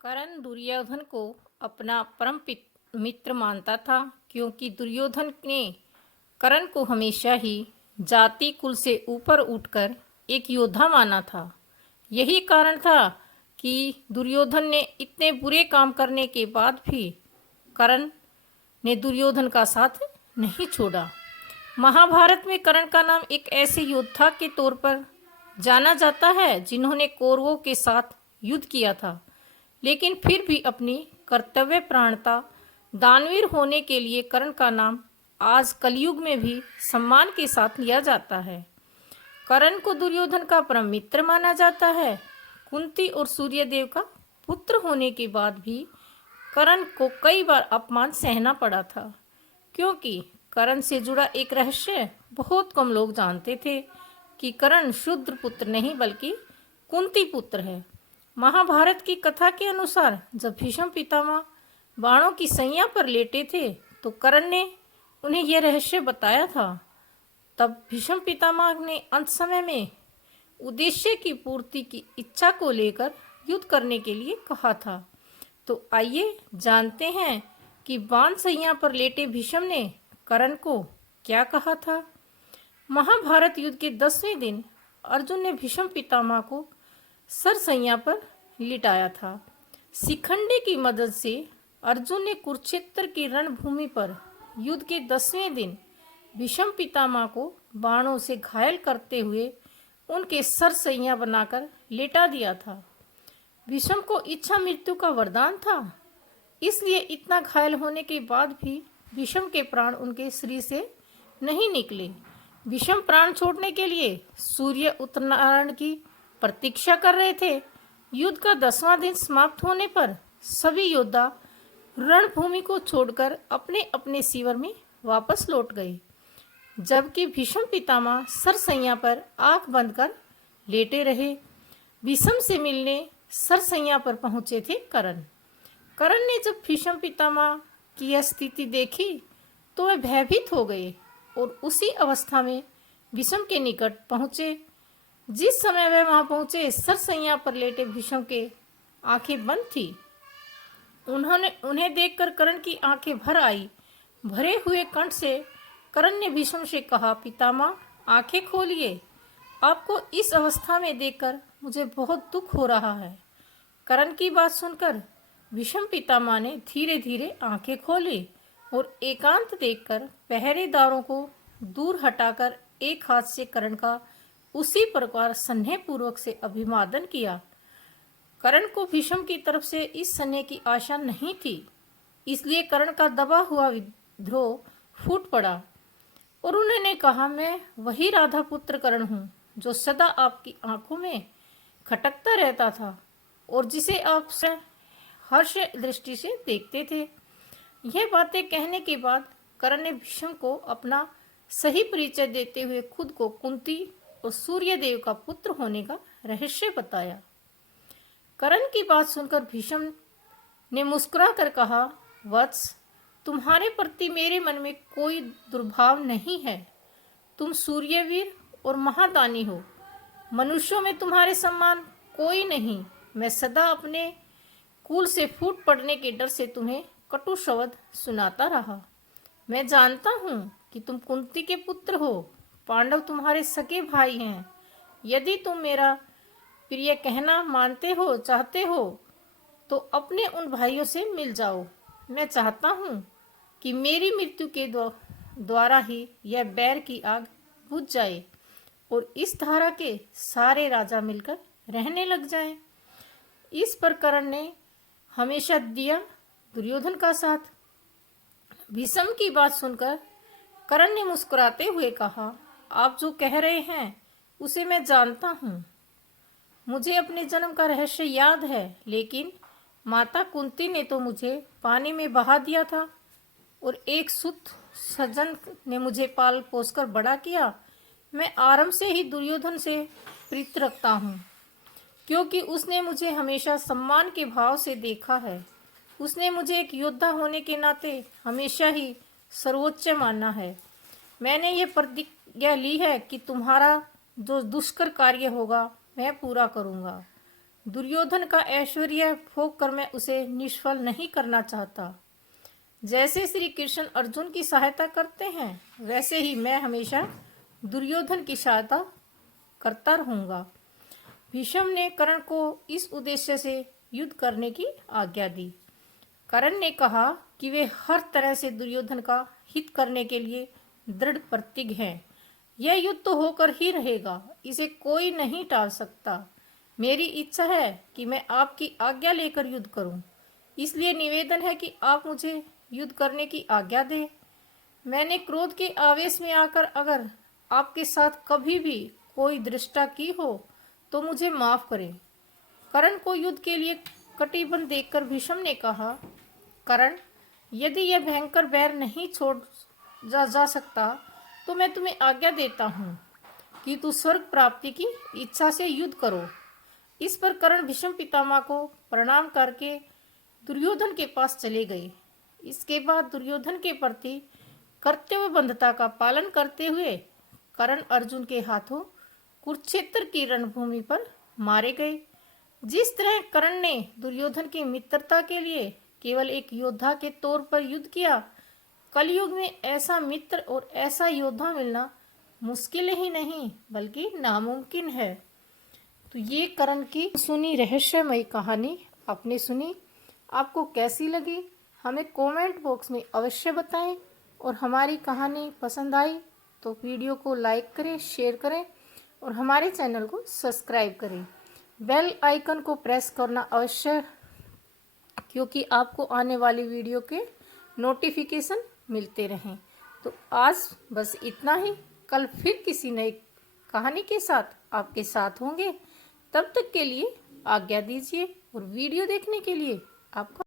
कर्ण दुर्योधन को अपना मित्र मानता था, क्योंकि दुर्योधन ने कर्ण को हमेशा ही जाति कुल से ऊपर उठकर एक योद्धा माना था। यही कारण था कि दुर्योधन ने इतने बुरे काम करने के बाद भी कर्ण ने दुर्योधन का साथ नहीं छोड़ा। महाभारत में कर्ण का नाम एक ऐसे योद्धा के तौर पर जाना जाता है जिन्होंने कौरवों के साथ युद्ध किया था, लेकिन फिर भी अपनी कर्तव्य प्राणता दानवीर होने के लिए कर्ण का नाम आज कलयुग में भी सम्मान के साथ लिया जाता है। कर्ण को दुर्योधन का परम मित्र माना जाता है। कुंती और सूर्यदेव का पुत्र होने के बाद भी कर्ण को कई बार अपमान सहना पड़ा था, क्योंकि कर्ण से जुड़ा एक रहस्य बहुत कम लोग जानते थे कि कर्ण शूद्र पुत्र नहीं बल्कि कुंती पुत्र है। महाभारत की कथा के अनुसार जब भीष्म पितामह बाणों की सैया पर लेटे थे तो कर्ण ने उन्हें यह रहस्य बताया था। तब भीष्म पितामह ने अंत समय में उद्देश्य की पूर्ति की इच्छा को लेकर युद्ध करने के लिए कहा था। तो आइए जानते हैं कि बाण सैया पर लेटे भीष्म ने कर्ण को क्या कहा था। महाभारत युद्ध के 10वें दिन अर्जुन ने भीष्म पितामह को सरसैया पर लिटाया था। शिखंडी की मदद से अर्जुन ने कुरुक्षेत्र की रणभूमि पर युद्ध के 10वें दिन भीष्म पितामह को बाणों से घायल करते हुए उनके सरसैया बनाकर लेटा दिया था। भीष्म को इच्छा मृत्यु का वरदान था, इसलिए इतना घायल होने के बाद भी भीष्म के प्राण उनके शरीर से नहीं निकले। भीष्म प्राण छोड़ने के लिए सूर्य उत्तरायण की प्रतीक्षा कर रहे थे। युद्ध का 10वां दिन समाप्त होने पर सभी योद्धा रणभूमि को छोड़कर अपने अपने शिविर में वापस लौट गए, जबकि भीष्म पितामह सरसैया पर आंख बंद कर लेटे रहे। भीष्म से मिलने सरसैया पर पहुंचे थे कर्ण। कर्ण ने जब भीष्म पितामह की यह स्थिति देखी तो वे भयभीत हो गए और उसी अवस्था में भीष्म के निकट पहुंचे। जिस समय वे वहां पहुंचे, सरसैया पर लेटे भीष्म के आंखें बंद थी। उन्हें देखकर कर्ण की आंखें भर आई। भरे हुए कंठ से कर्ण ने भीष्म से कहा, पितामह आंखें खोलिए, आपको इस अवस्था में देखकर मुझे बहुत दुख हो रहा है। कर्ण की बात सुनकर भीष्म पितामह ने धीरे धीरे आंखें खोली और एकांत देखकर पहरेदारों को दूर हटाकर एक हाथ से कर्ण का उसी प्रकार स्नेहपूर्वक से अभिवादन किया। कर्ण को भीष्म की तरफ से इस स्नेह की आशा नहीं थी, इसलिए कर्ण का दबा हुआ विद्रोह फूट पड़ा और उन्होंने कहा, मैं वही राधा पुत्र कर्ण हूँ जो सदा आपकी आंखों में खटकता रहता था और जिसे आप हर्ष दृष्टि से देखते थे। यह बातें कहने के बाद कर्ण ने भीष्म को अपना सही परिचय देते हुए खुद को कुंती और सूर्यदेव का पुत्र होने का रहस्य बताया। कर्ण की बात सुनकर भीष्म ने मुस्कुरा कर कहा, वत्स, तुम्हारे प्रति मेरे मन में कोई दुर्भाव नहीं है। तुम सूर्यवीर और महादानी हो। मनुष्यों में तुम्हारे समान कोई नहीं। मैं सदा अपने कुल से फूट पड़ने के डर से तुम्हें कटु शब्द सुनाता रहा। मैं जानता हूँ कि तुम कुंती के पुत्र हो। पांडव तुम्हारे सगे भाई हैं। यदि तुम मेरा प्रिय कहना मानते हो, चाहते हो, तो अपने उन भाइयों से मिल जाओ। मैं चाहता हूँ कि मेरी मृत्यु के द्वारा ही यह बैर की आग बुझ जाए और इस धारा के सारे राजा मिलकर रहने लग जाएं। इस पर कर्ण ने हमेशा दिया दुर्योधन का साथ। भीष्म की बात सुनकर कर्ण ने मुस्कुराते हुए कहा, आप जो कह रहे हैं उसे मैं जानता हूँ। मुझे अपने जन्म का रहस्य याद है, लेकिन माता कुंती ने तो मुझे पानी में बहा दिया था और एक सुत सज्जन ने मुझे पाल पोसकर बड़ा किया। मैं आरंभ से ही दुर्योधन से प्रीत रखता हूँ, क्योंकि उसने मुझे हमेशा सम्मान के भाव से देखा है। उसने मुझे एक योद्धा होने के नाते हमेशा ही सर्वोच्च माना है। मैंने ये प्रतिज्ञा ली है कि तुम्हारा जो दुष्कर कार्य होगा मैं पूरा करूँगा। दुर्योधन का ऐश्वर्य भोग कर मैं उसे निष्फल नहीं करना चाहता। जैसे श्री कृष्ण अर्जुन की सहायता करते हैं वैसे ही मैं हमेशा दुर्योधन की सहायता करता रहूंगा। भीष्म ने कर्ण को इस उद्देश्य से युद्ध करने की आज्ञा दी। कर्ण ने कहा कि वे हर तरह से दुर्योधन का हित करने के लिए दृढ़ प्रतिज्ञ हैं। यह युद्ध तो होकर ही रहेगा, इसे कोई नहीं टाल सकता। मेरी इच्छा है कि मैं आपकी आज्ञा लेकर युद्ध करूं, इसलिए निवेदन है कि आप मुझे युद्ध करने की आज्ञा दें। मैंने क्रोध के आवेश में आकर अगर आपके साथ कभी भी कोई दृष्टा की हो तो मुझे माफ करें। कर्ण को युद्ध के लिए कटिबद्ध देखकर भीष्म ने कहा, कर्ण, यदि यह भयंकर बैर नहीं छोड़ जा सकता तो मैं तुम्हें आज्ञा देता हूँ कि तू स्वर्ग प्राप्ति की इच्छा से युद्ध करो। इस पर कर्ण भीष्म पितामह को प्रणाम करके दुर्योधन के पास चले गए। इसके बाद दुर्योधन के प्रति कर्तव्यबद्धता का पालन करते हुए कर्ण अर्जुन के हाथों कुरुक्षेत्र की रणभूमि पर मारे गए। जिस तरह कर्ण ने दुर्योधन की मित्रता के लिए केवल एक योद्धा के तौर पर युद्ध किया, कलयुग में ऐसा मित्र और ऐसा योद्धा मिलना मुश्किल ही नहीं बल्कि नामुमकिन है। तो ये कर्ण की सुनी रहस्यमयी कहानी आपने सुनी। आपको कैसी लगी हमें कमेंट बॉक्स में अवश्य बताएं, और हमारी कहानी पसंद आई तो वीडियो को लाइक करें, शेयर करें और हमारे चैनल को सब्सक्राइब करें। बेल आइकन को प्रेस करना अवश्य, क्योंकि आपको आने वाली वीडियो के नोटिफिकेशन मिलते रहें। तो आज बस इतना ही, कल फिर किसी नई कहानी के साथ आपके साथ होंगे। तब तक के लिए आज्ञा दीजिए और वीडियो देखने के लिए आपका